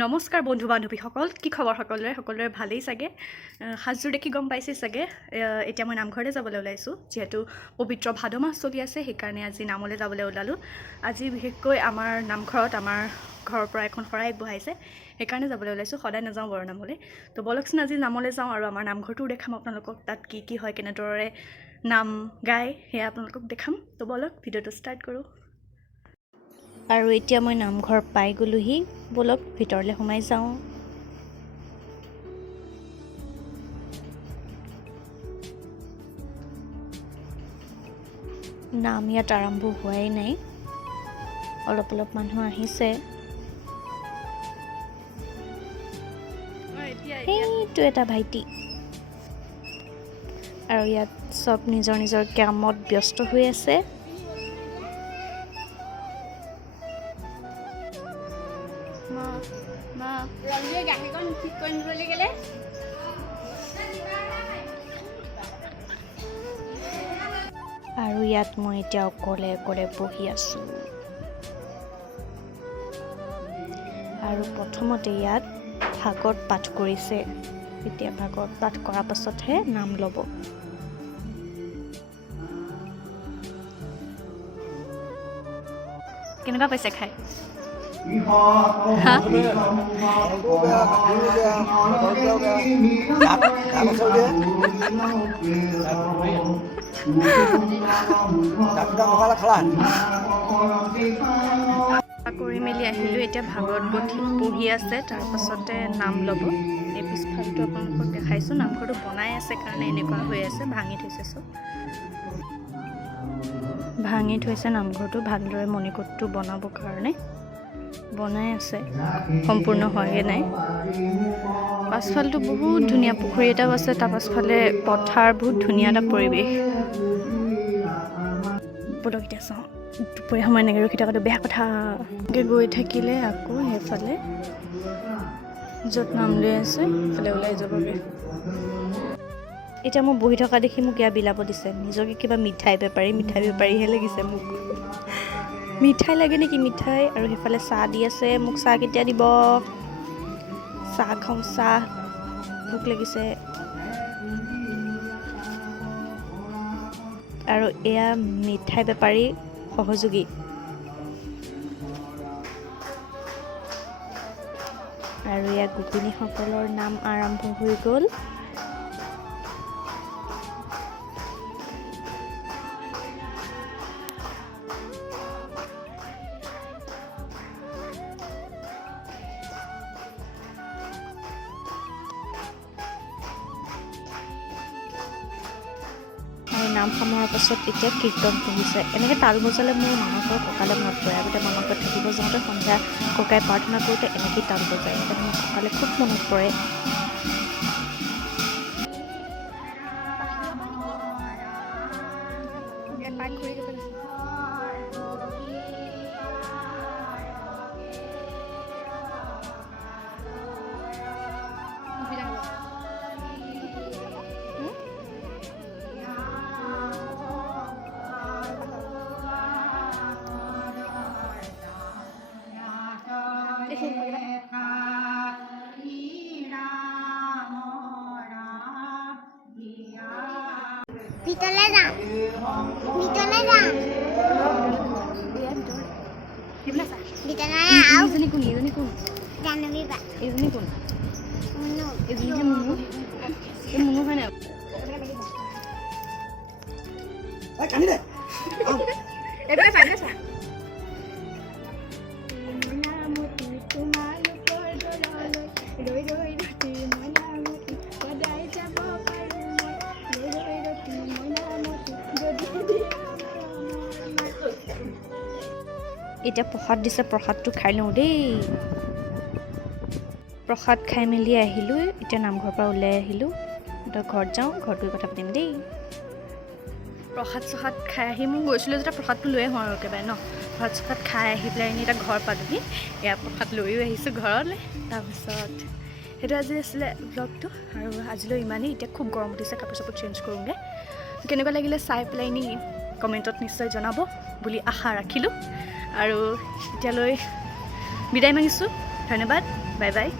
নমস্কাৰ বন্ধু বান্ধৱীসকল, কি খবৰ সকলোৰে ভালেই চাগে। সাজযোৰ দেখি গম পাইছে চাগে। এতিয়া মই নামঘৰলৈ যাবলৈ ওলাইছোঁ, যিহেতু পবিত্ৰ ভাদ মাহ চলি আছে, সেইকাৰণে আজি নামলৈ যাবলৈ ওলালোঁ। আজি বিশেষকৈ আমাৰ নামঘৰত আমাৰ ঘৰৰ পৰা এখন শৰাই আগবঢ়াইছে, সেইকাৰণে যাবলৈ ওলাইছোঁ। সদায় নাযাওঁ বাৰু নামলৈ। তো বলকচোন আজি নামলৈ যাওঁ আৰু আমাৰ নামঘৰটোও দেখাম আপোনালোকক। তাত কি হয়, কেনেদৰে নাম গায় সেয়া আপোনালোকক দেখাম। তো বলক ভিডিঅ'টো ষ্টাৰ্ট কৰোঁ। আৰু এতিয়া মই নামঘৰ পাই গ'লোহি, বলক ভিতৰলৈ সোমাই যাওঁ। নাম ইয়াত আৰম্ভ হোৱাই নাই, অলপ মানুহ আহিছে। সেইটো এটা ভাইটি, আৰু ইয়াত চব নিজৰ নিজৰ কামত ব্যস্ত হৈ আছে। আৰু ইয়াত মই এতিয়া অকলে বহি আছোঁ। আৰু প্ৰথমতে ইয়াত ভাগৱত পাঠ কৰিছে। এতিয়া ভাগৱত পাঠ কৰাৰ পাছতহে নাম ল'ব। কেনেকুৱা পাইছে খাই? কৰি মেলি আহিলোঁ, এতিয়া ভাগৱত পঢ়ি আছে, তাৰপাছতে নাম ল'ব। এই পিছফালটো আপোনালোকক দেখাইছোঁ। নামঘৰটো বনাই আছে কাৰণে এনেকুৱা হৈ আছে, ভাঙি থৈছে চব। ভাঙি থৈছে নামঘৰটো ভালদৰে মণিকোটটো বনাবৰ কাৰণে বনাই আছে, সম্পূৰ্ণ হোৱাগৈ নাই। পাছফালটো বহুত ধুনীয়া পুখুৰী এটাও আছে, তাৰ পাছফালে পথাৰ, বহুত ধুনীয়া এটা পৰিৱেশ। বলক এতিয়া চাওঁ। দুপৰীয়া সময় এনেকৈ ৰখি থকাটো বেয়া কথা। এনেকৈ গৈ থাকিলে আকৌ সেইফালে য'ত নাম লৈ আছে সেইফালে ওলাই যাবগৈ। এতিয়া মই বহি থকা দেখি মোক ইয়াত বিলাব দিছে, নিজকে কিবা মিঠাই বেপাৰীহে লাগিছে মোক। মিঠাই লাগে নেকি? মিঠাই। আৰু সেইফালে চাহ দি আছে, মোক চাহ কেতিয়া দিব? চাহ খাওঁ, চাহ, ভোক লাগিছে। আৰু এয়া মিঠাই বেপাৰী সহযোগী। আৰু এয়া গোপিনীসকলৰ নাম আৰম্ভ হৈ গ'ল। নাম সামৰাৰ পাছত এতিয়া কীৰ্তন পঢ়িছে। এনেকৈ তাল বজালে মোৰ মামাৰ ঘৰ ককালে মনত পৰে। আগতে মামাৰ ঘৰত থাকিব যাওঁতে সন্ধিয়া ককাই প্ৰাৰ্থনা কৰোঁতে এনেকেই তাল বজায়, সেইকাৰণে মোৰ ককালে খুব মনত পৰে। ভিতৰলৈ যাম। এইজনী কোন? জাহ্নৱী বা। এইজনী কোন? মুনু। এইজনী যে মুনু। এই মুনু হয় নাই? এতিয়া প্ৰসাদ দিছে, প্ৰসাদটো খাই লওঁ দেই। প্ৰসাদ খাই মেলি আহিলোঁ, এতিয়া নামঘৰৰ পৰা ওলাই আহিলোঁ। এতিয়া ঘৰত যাওঁ, ঘৰত গৈ কথা পাতিম দেই। প্ৰসাদ খাই আহি মই গৈছিলোঁ যেতিয়া প্ৰসাদটো লৈ আহোঁ আৰু একেবাৰে ন। প্ৰসাদ খাই আহি পেলাই এতিয়া ঘৰ পালোহি। এয়া প্ৰসাদ লৈও আহিছোঁ ঘৰলৈ। তাৰপিছত সেইটো আজি আছিলে ব্লগটো, আৰু আজিলৈ ইমানেই। এতিয়া খুব গৰম উঠিছে, কাপোৰ চাপোৰ চেঞ্জ কৰোঁগৈ। কেনেকুৱা লাগিলে চাই পেলাই নি কমেণ্টত নিশ্চয় জনাব বুলি আশা ৰাখিলোঁ। আৰু এতিয়ালৈ বিদায় মাগিছোঁ। ধন্যবাদ। Bye bye